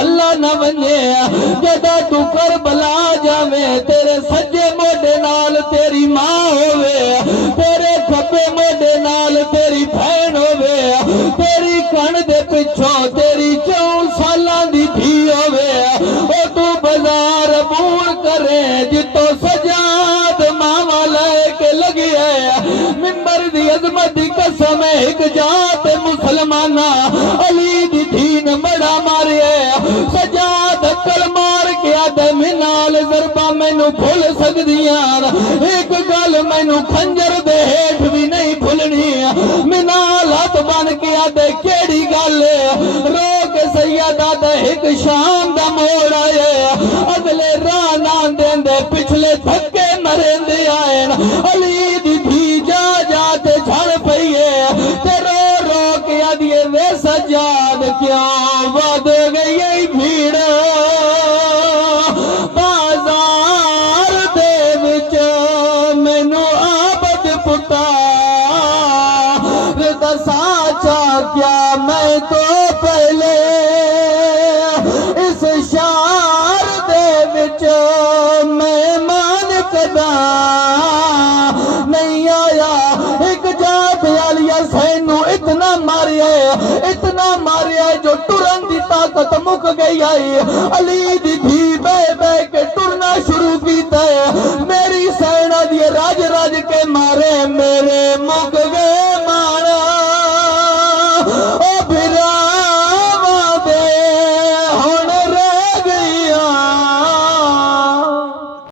कला न वने जदा तू करबला जावे तेरे सज्जे मोढे नाल तेरी मां होवे तेरे खब्बे मोढे नाल तेरी भैन होवे तेरी कण दे पिछों तेरी 4 सालां दी धी होवे ओ तू बाजार बूर करे जितो सजाद मावा लेके लगी है मिंबर दी अजमत दी कसम है एक जात मुसलमाना अली दी धी ने मड़ा मारे सजाद अकल मार के आदे मिनाल जरबा मैनू भूल सकदियां एक गल मैनू खंजर दे हेठ भी नहीं भूलनी मिनाल हाथ बन के आदे केड़ी गल रो के सैयदा दे एक शाम दा मोड़ आए अगले राह ना देंदे पिछले धक्के मरेंदे आए अली दी धी जा जाते झड़ पईए ते रो रो के आदिए वे सजाद क्यों वध गई भीड़ बाजार दे विच मैनू आबद पुता दसा चा क्या मैं तो पहले इस शार दे विच मेहमान कदा नहीं आया एक जात आलिया सैनू इतना मारिया जो टुरन दी ताकत मुक गई आई अली दी धी बह बह के टुरना शुरू कीता मेरी सैना दी राज राज के मारे मेरे मुक